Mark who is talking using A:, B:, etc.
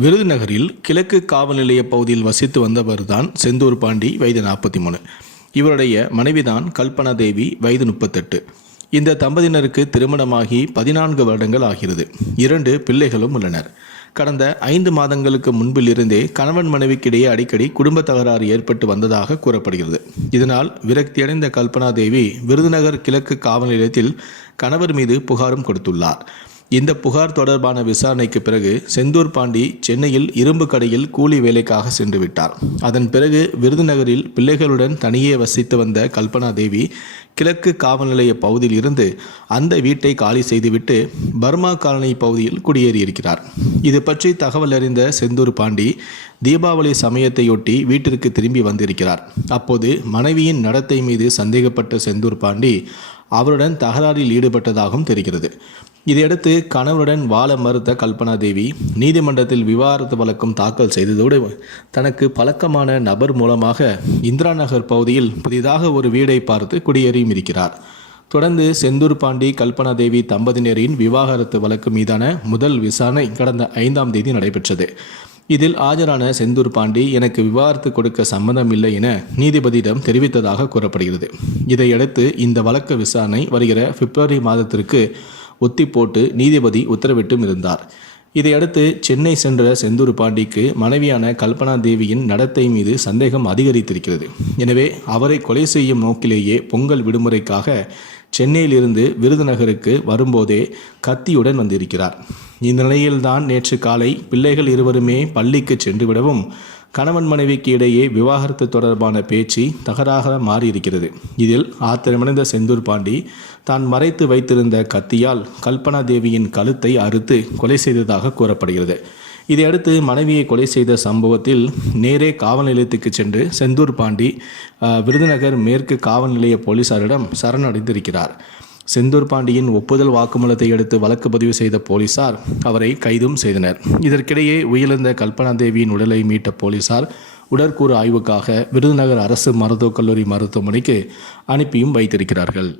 A: விருதுநகரில் கிழக்கு காவல் நிலைய பகுதியில் வசித்து வந்தவர்தான் செந்தூர் பாண்டி வயது நாற்பத்தி மூணு இவருடைய மனைவிதான் கல்பனா தேவி வயது முப்பத்தெட்டு. இந்த தம்பதியினருக்கு திருமணமாகி பதினான்கு வருடங்கள் ஆகிறது. இரண்டு பிள்ளைகளும் உள்ளனர். கடந்த ஐந்து மாதங்களுக்கு முன்பிலிருந்தே கணவன் மனைவிக்கிடையே அடிக்கடி குடும்ப தகராறு ஏற்பட்டு வந்ததாக கூறப்படுகிறது. இதனால் விரக்தியடைந்த கல்பனா தேவி விருதுநகர் கிழக்கு காவல் நிலையத்தில் கணவர் மீது புகாரும் கொடுத்துள்ளார். இந்த புகார் தொடர்பான விசாரணைக்கு பிறகு செந்தூர் பாண்டி சென்னையில் இரும்பு கடையில் கூலி வேலைக்காக சென்று விட்டார். அதன் பிறகு விருதுநகரில் பிள்ளைகளுடன் தனியே வசித்து வந்த கல்பனா தேவி கிழக்கு காவல் நிலைய பகுதியில் இருந்து அந்த வீட்டை காலி செய்துவிட்டு பர்மா காலனி பகுதியில் குடியேறியிருக்கிறார். இது பற்றி தகவல் அறிந்த செந்தூர் பாண்டி தீபாவளி சமயத்தையொட்டி வீட்டிற்கு திரும்பி வந்திருக்கிறார். அப்போது மனைவியின் நடத்தை மீது சந்தேகப்பட்ட செந்தூர் பாண்டி அவருடன் தகராறில் ஈடுபட்டதாகவும் தெரிகிறது. இதையடுத்து கணவருடன் வாழ மறுத்த கல்பனா தேவி நீதிமன்றத்தில் விவாகரத்து வழக்கம் தாக்கல் செய்ததோடு தனக்கு பழக்கமான நபர் மூலமாக இந்திரா நகர் பகுதியில் புதிதாக ஒரு வீடை பார்த்து குடியேறியும் இருக்கிறார். தொடர்ந்து செந்தூர் பாண்டி கல்பனா தேவி தம்பதியினரின் விவாகரத்து வழக்கு மீதான முதல் விசாரணை கடந்த ஐந்தாம் தேதி நடைபெற்றது. இதில் ஆஜரான செந்தூர் பாண்டி எனக்கு விவாகரத்து கொடுக்க சம்மதம் இல்லை என நீதிபதியிடம் தெரிவித்ததாக கூறப்படுகிறது. இதையடுத்து இந்த வழக்கு விசாரணை வருகிற பிப்ரவரி மாதத்திற்கு ஒத்தி போட்டு நீதிபதி உத்தரவிட்டும் இருந்தார் இதையடுத்து சென்னை சென்ற செந்தூர் பாண்டிக்கு மனைவியான கல்பனா தேவியின் நடத்தை மீது சந்தேகம் அதிகரித்திருக்கிறது. எனவே அவரை கொலை செய்யும் நோக்கிலேயே பொங்கல் விடுமுறைக்காக சென்னையிலிருந்து விருதுநகருக்கு வரும்போதே கத்தியுடன் வந்திருக்கிறார். இந்த நிலையில்தான் நேற்று காலை பிள்ளைகள் இருவருமே பள்ளிக்கு சென்று விடவும் கணவன் மனைவிக்கு இடையே விவாகரத்து தொடர்பான பேச்சு தகராக மாறியிருக்கிறது. இதில் ஆத்திரமடைந்த செந்தூர் பாண்டி தான் மறைத்து வைத்திருந்த கத்தியால் கல்பனா தேவியின் கழுத்தை அறுத்து கொலை செய்ததாக கூறப்படுகிறது. இதையடுத்து மனைவியை கொலை செய்த சம்பவத்தில் நேரே காவல் நிலையத்துக்கு சென்று செந்தூர் பாண்டி விருதுநகர் மேற்கு காவல் நிலைய போலீசாரிடம் சரணடைந்திருக்கிறார். செந்தூர் பாண்டியின் ஒப்புதல் வாக்குமூலத்தை அடுத்து வழக்கு பதிவு செய்த போலீசார் அவரை கைதும் செய்தனர். இதற்கிடையே உயிரிழந்த கல்பனா தேவியின் உடலை மீட்ட போலீசார் உடற்கூறு ஆய்வுக்காக விருதுநகர் அரசு மருத்துவக் கல்லூரி மருத்துவமனைக்கு அனுப்பியும் வைத்திருக்கிறார்கள்.